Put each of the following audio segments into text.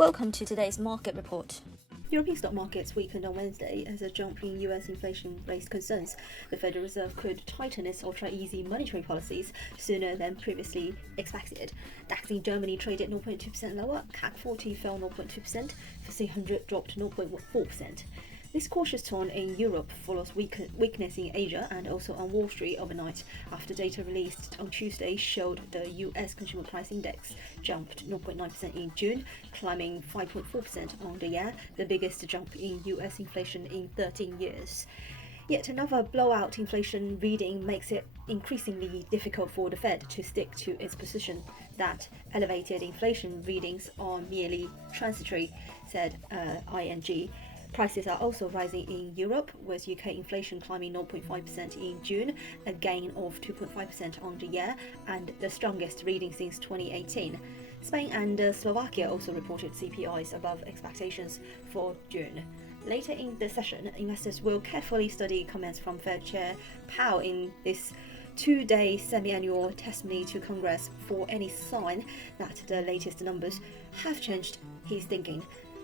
Welcome to today's market report. European stock markets weakened on Wednesday as a jump in US inflation raised concerns the Federal Reserve could tighten its ultra-easy monetary policies sooner than previously expected. DAX in Germany traded 0.2% lower, CAC 40 fell 0.2%, FTSE 100 dropped 0.4%. This cautious tone in Europe follows weakness in Asia and also on Wall Street overnight after data released on Tuesday showed the US Consumer Price Index jumped 0.9% in June, climbing 5.4% on the year, the biggest jump in US inflation in 13 years. Yet another blowout inflation reading makes it increasingly difficult for the Fed to stick to its position that elevated inflation readings are merely transitory, said ING. Prices are also rising in Europe, with UK inflation climbing 0.5% in June, a gain of 2.5% on the year, and the strongest reading since 2018. Spain and Slovakia also reported CPIs above expectations for June. Later in the session, investors will carefully study comments from Fed Chair Powell in this two-day semi-annual testimony to Congress for any sign that the latest numbers have changed his thinking.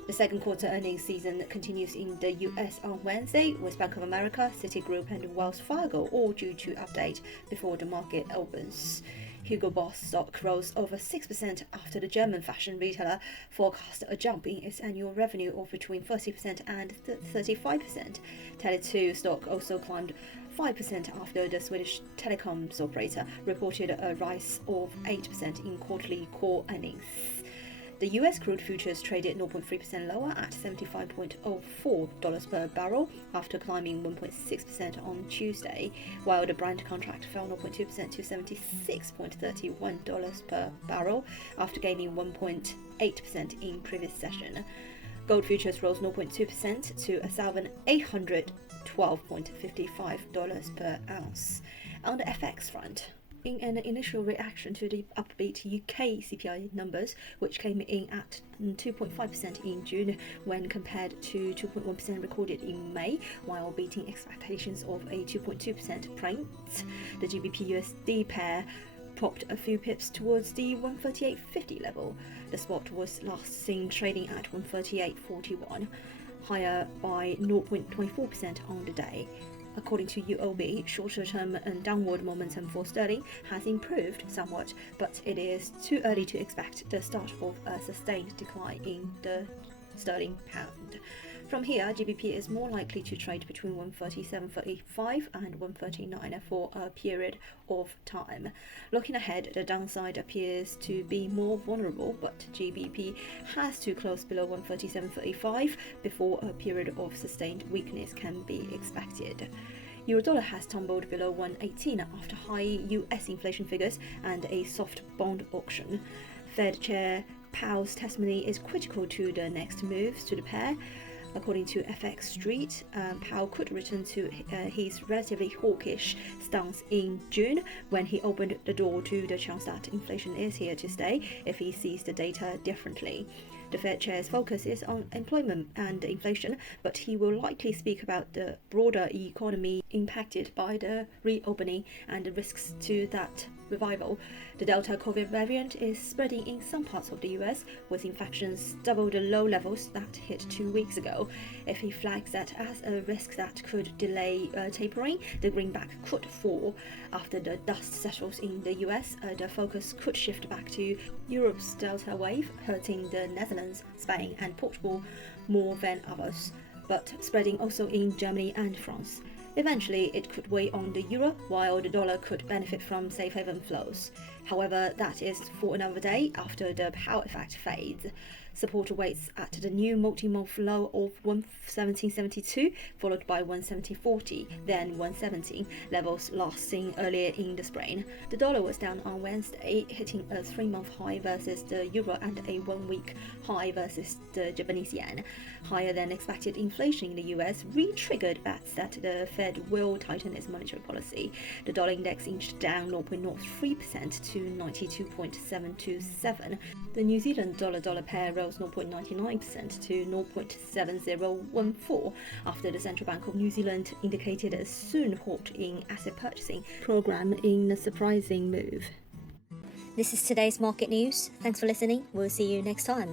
The second quarter earnings season continues in the US on Wednesday, with Bank of America, Citigroup and Wells Fargo all due to update before the market opens. Hugo Boss stock rose over 6% after the German fashion retailer forecast a jump in its annual revenue of between 30% and 35%. Tele2 stock also climbed 5% after the Swedish telecoms operator reported a rise of 8% in quarterly core earnings. The US crude futures traded 0.3% lower at $75.04 per barrel after climbing 1.6% on Tuesday, while the Brent contract fell 0.2% to $76.31 per barrel after gaining 1.8% in previous session. Gold futures rose 0.2% to $1,812.55 per ounce. On the FX front, in an initial reaction to the upbeat UK CPI numbers, which came in at 2.5% in June when compared to 2.1% recorded in May, while beating expectations of a 2.2% print, the GBP-USD pair popped a few pips towards the 138.50 level. The spot was last seen trading at 138.41, higher by 0.24% on the day. According to UOB, shorter-term downward momentum for sterling has improved somewhat, but it is too early to expect the start of a sustained decline in the sterling pound. From here, GBP is more likely to trade between 137.35 and 139 for a period of time. Looking ahead, the downside appears to be more vulnerable, but GBP has to close below 137.35 before a period of sustained weakness can be expected. Eurodollar has tumbled below 118 after high US inflation figures and a soft bond auction. Fed Chair Powell's testimony is critical to the next moves to the pair. According to FX Street, Powell could return to his relatively hawkish stance in June when he opened the door to the chance that inflation is here to stay if he sees the data differently. The Fed Chair's focus is on employment and inflation, but he will likely speak about the broader economy impacted by the reopening and the risks to that revival. The Delta COVID variant is spreading in some parts of the US, with infections double the low levels that hit 2 weeks ago. If he flags that as a risk that could delay tapering, the greenback could fall. After the dust settles in the US, the focus could shift back to Europe's Delta wave, hurting the Netherlands, Spain and Portugal more than others, but spreading also in Germany and France. Eventually, it could weigh on the euro, while the dollar could benefit from safe haven flows. However, that is for another day after the Powell effect fades. Support awaits at the new multi-month low of 117.72, followed by 117.40, then 117, levels last seen earlier in the spring. The dollar was down on Wednesday, hitting a 3-month high versus the euro and a 1-week high versus the Japanese yen. Higher than expected inflation in the US re-triggered bets that the Fed will tighten its monetary policy. The dollar index inched down 0.03% to 92.727. The New Zealand dollar pair rose 0.99% to 0.7014 after the Central Bank of New Zealand indicated a soon halt in asset purchasing program in a surprising move. This is today's market news. Thanks for listening. We'll see you next time.